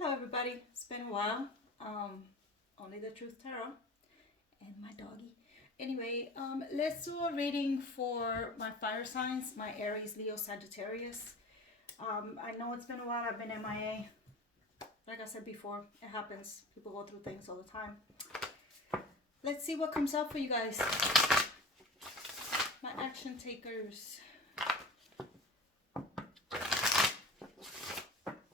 Hello everybody, it's been a while. Only the Truth Tarot and my doggy. Anyway, let's do a reading for my fire signs, my Aries, Leo, Sagittarius. I know it's been a while, I've been MIA. Like I said before, it happens. People go through things all the time. Let's see what comes up for you guys. My action takers.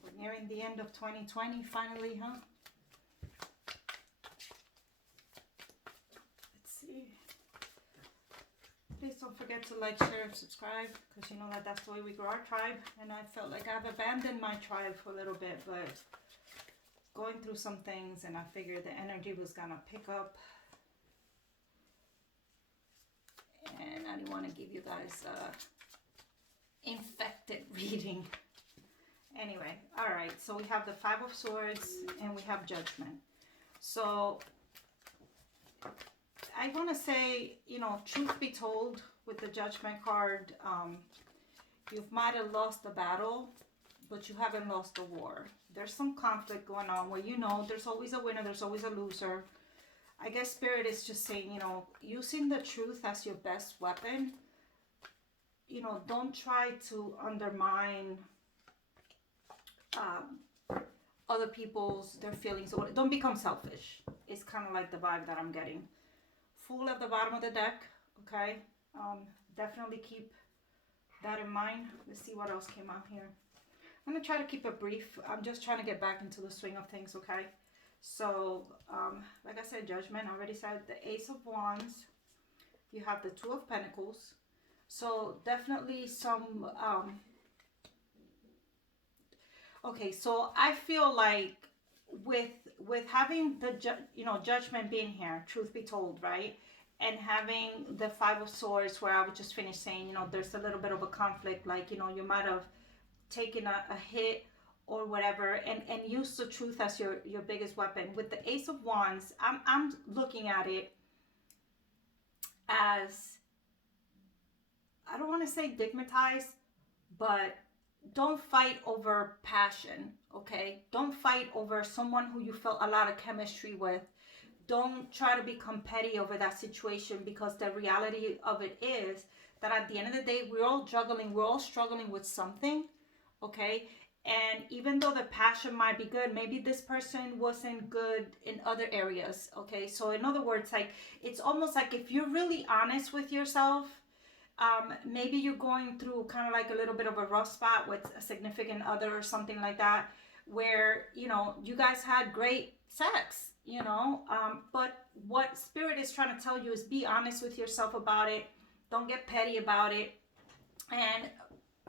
We're nearing the end of 2020 finally, huh? Please don't forget to like, share, and subscribe, because you know that's the way we grow our tribe. And I felt like I've abandoned my tribe for a little bit, but going through some things, and I figured the energy was gonna pick up. And I didn't want to give you guys a infected reading. Anyway, all right. So we have the Five of Swords and we have Judgment. So I want to say, you know, truth be told, with the Judgment card, you might have lost the battle, but you haven't lost the war. There's some conflict going on where, you know, there's always a winner, there's always a loser. I guess Spirit is just saying, you know, using the truth as your best weapon. You know, don't try to undermine other people's, their feelings. Don't become selfish. It's kind of like the vibe that I'm getting. Fool at the bottom of the deck, okay? Definitely keep that in mind. Let's see what else came out here. I'm going to try to keep it brief. I'm just trying to get back into the swing of things, okay? So, like I said, Judgment. I already said the Ace of Wands. You have the Two of Pentacles. So, definitely some... okay, so I feel like with having the Judgment being here, truth be told, right, and having the Five of Swords, where I would just finish saying, you know, there's a little bit of a conflict, like, you know, you might have taken a hit or whatever, and use the truth as your biggest weapon. With the Ace of Wands, I'm looking at it as, I don't want to say digmatized, but don't fight over passion, okay? Don't fight over someone who you felt a lot of chemistry with. Don't try to become petty over that situation, because the reality of it is that at the end of the day, we're all juggling, we're all struggling with something, okay? And even though the passion might be good, maybe this person wasn't good in other areas, okay? So in other words, like, it's almost like if you're really honest with yourself, maybe you're going through kind of like a little bit of a rough spot with a significant other or something like that, where, you know, you guys had great sex, you know, but what Spirit is trying to tell you is be honest with yourself about it. Don't get petty about it. And,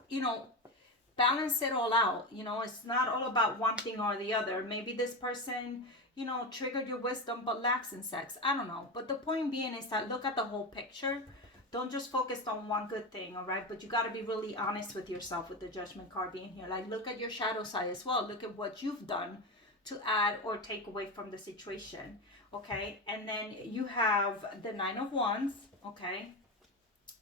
you know, balance it all out. You know, it's not all about one thing or the other. Maybe this person, you know, triggered your wisdom but lacks in sex. I don't know. But the point being is that look at the whole picture. Don't just focus on one good thing, all right? But you got to be really honest with yourself with the Judgment card being here. Like, look at your shadow side as well. Look at what you've done to add or take away from the situation, okay? And then you have the Nine of Wands, okay?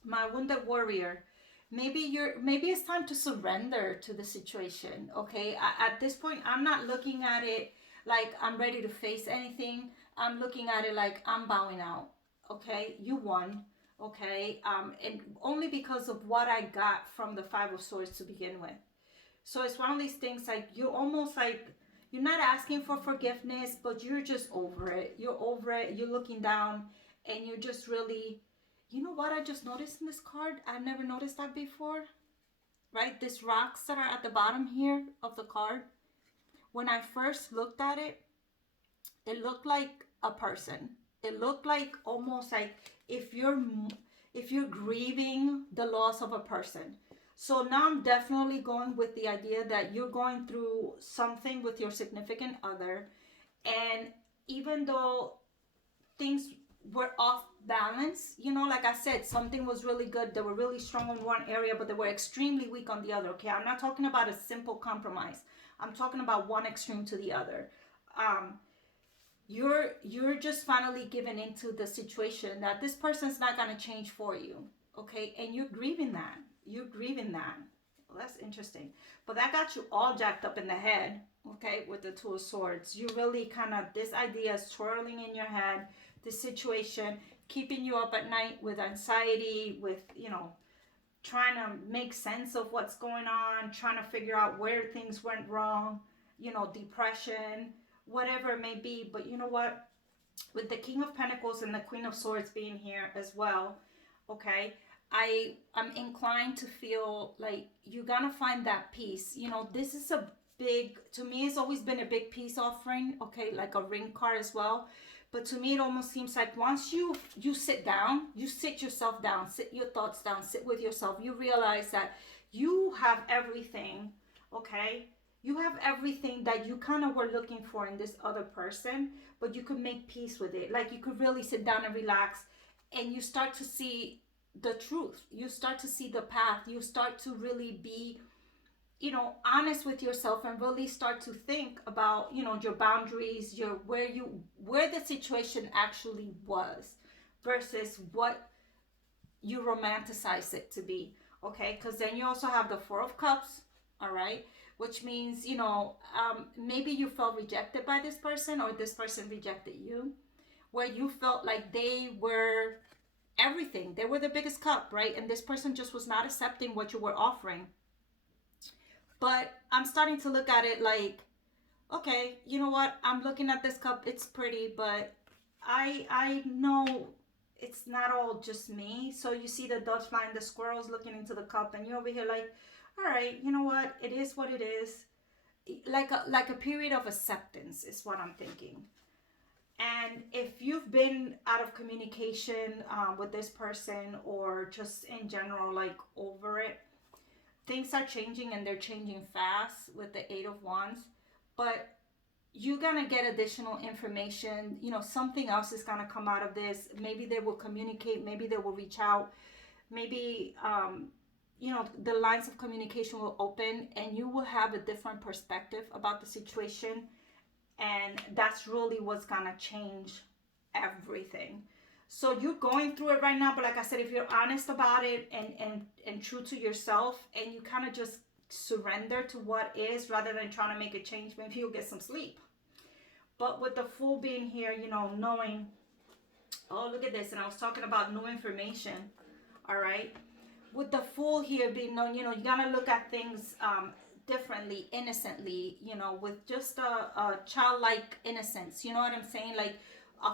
My Wounded Warrior. Maybe it's time to surrender to the situation, okay? At this point, I'm not looking at it like I'm ready to face anything. I'm looking at it like I'm bowing out, okay? You won. Okay, and only because of what I got from the Five of Swords to begin with. So it's one of these things, like, you're almost like, you're not asking for forgiveness, but you're just over it. You're over it. You're looking down, and you're just really, you know what I just noticed in this card? I've never noticed that before, right? These rocks that are at the bottom here of the card, when I first looked at it, it looked like a person. It looked like almost like if you're grieving the loss of a person. So now I'm definitely going with the idea that you're going through something with your significant other, and even though things were off balance, you know, like I said, something was really good, they were really strong in one area, but they were extremely weak on the other, okay? I'm not talking about a simple compromise. I'm talking about one extreme to the other. You're just finally giving into the situation that this person's not going to change for you, okay? And you're grieving that. Well, that's interesting. But that got you all jacked up in the head, okay, with the Two of Swords. You really kind of, this idea is swirling in your head, this situation, keeping you up at night with anxiety, with, you know, trying to make sense of what's going on, trying to figure out where things went wrong, you know, depression, whatever it may be. But you know what? With the King of Pentacles and the Queen of Swords being here as well, okay, I'm inclined to feel like you're gonna find that peace. You know, this is a big, to me, it's always been a big peace offering, okay, like a ring card as well. But to me, it almost seems like once you sit down, you sit yourself down, sit your thoughts down, sit with yourself, you realize that you have everything, okay? You have everything that you kind of were looking for in this other person, but you could make peace with it. Like you could really sit down and relax, and you start to see the truth. You start to see the path. You start to really be, you know, honest with yourself and really start to think about, you know, your boundaries, your where the situation actually was versus what you romanticize it to be. Okay, because then you also have the Four of Cups, all right, which means, you know, maybe you felt rejected by this person, or this person rejected you, where you felt like they were everything, they were the biggest cup, right, and this person just was not accepting what you were offering. But I'm starting to look at it like, okay, you know what, I'm looking at this cup, it's pretty, but I know it's not all just me. So you see the doves flying, the squirrels looking into the cup, and you're over here like, all right, you know what, it is what it is. Like a period of acceptance is what I'm thinking. And if you've been out of communication with this person, or just in general, like over it, things are changing, and they're changing fast with the Eight of Wands. But you're gonna get additional information. You know, something else is gonna come out of this. Maybe they will communicate, maybe they will reach out, maybe you know, the lines of communication will open, and you will have a different perspective about the situation. And that's really what's gonna change everything. So you're going through it right now, but like I said, if you're honest about it and true to yourself, and you kind of just surrender to what is rather than trying to make a change, maybe you'll get some sleep. But with the Fool being here, you know, knowing, oh, look at this, and I was talking about new information, all right? With the Fool here being known, you know, you gotta look at things differently, innocently, you know, with just a childlike innocence, you know what I'm saying? Like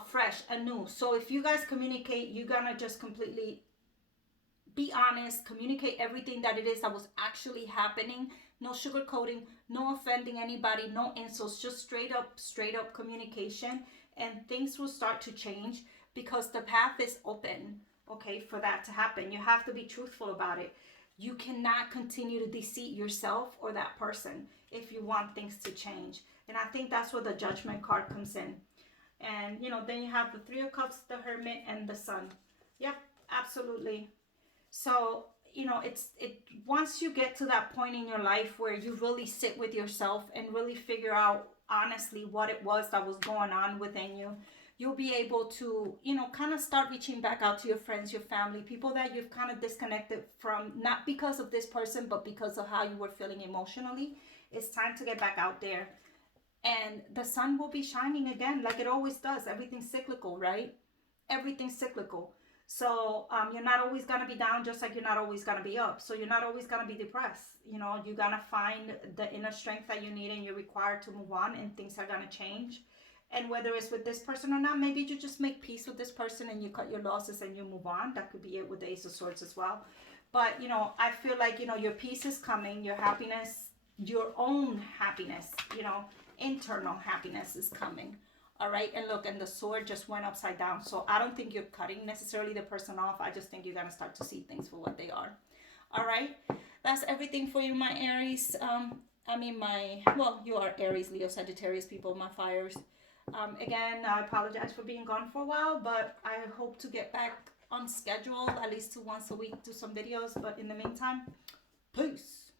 fresh, anew. So if you guys communicate, you're gonna just completely be honest, communicate everything that it is that was actually happening. No sugarcoating, no offending anybody, no insults, just straight up communication, and things will start to change because the path is open, okay, for that to happen. You have to be truthful about it. You cannot continue to deceive yourself or that person if you want things to change. And I think that's where the Judgment card comes in. And, you know, then you have the Three of Cups, the Hermit, and the Sun. Yep, absolutely. So, you know, once you get to that point in your life where you really sit with yourself and really figure out honestly what it was that was going on within you, you'll be able to, you know, kind of start reaching back out to your friends, your family, people that you've kind of disconnected from, not because of this person, but because of how you were feeling emotionally. It's time to get back out there. And the sun will be shining again like it always does. Everything's cyclical, right? Everything's cyclical. So you're not always going to be down, just like you're not always going to be up. So you're not always going to be depressed. You know, you're going to find the inner strength that you need and you're required to move on, and things are going to change. And whether it's with this person or not, maybe you just make peace with this person and you cut your losses and you move on. That could be it with the Ace of Swords as well. But, you know, I feel like, you know, your peace is coming, your happiness, your own happiness, you know, internal happiness is coming. All right. And look, and the sword just went upside down. So I don't think you're cutting necessarily the person off. I just think you're going to start to see things for what they are. All right. That's everything for you, my Aries. You are Aries, Leo, Sagittarius people, my fires. Again, I apologize for being gone for a while, but I hope to get back on schedule at least once a week, do some videos. But in the meantime, peace.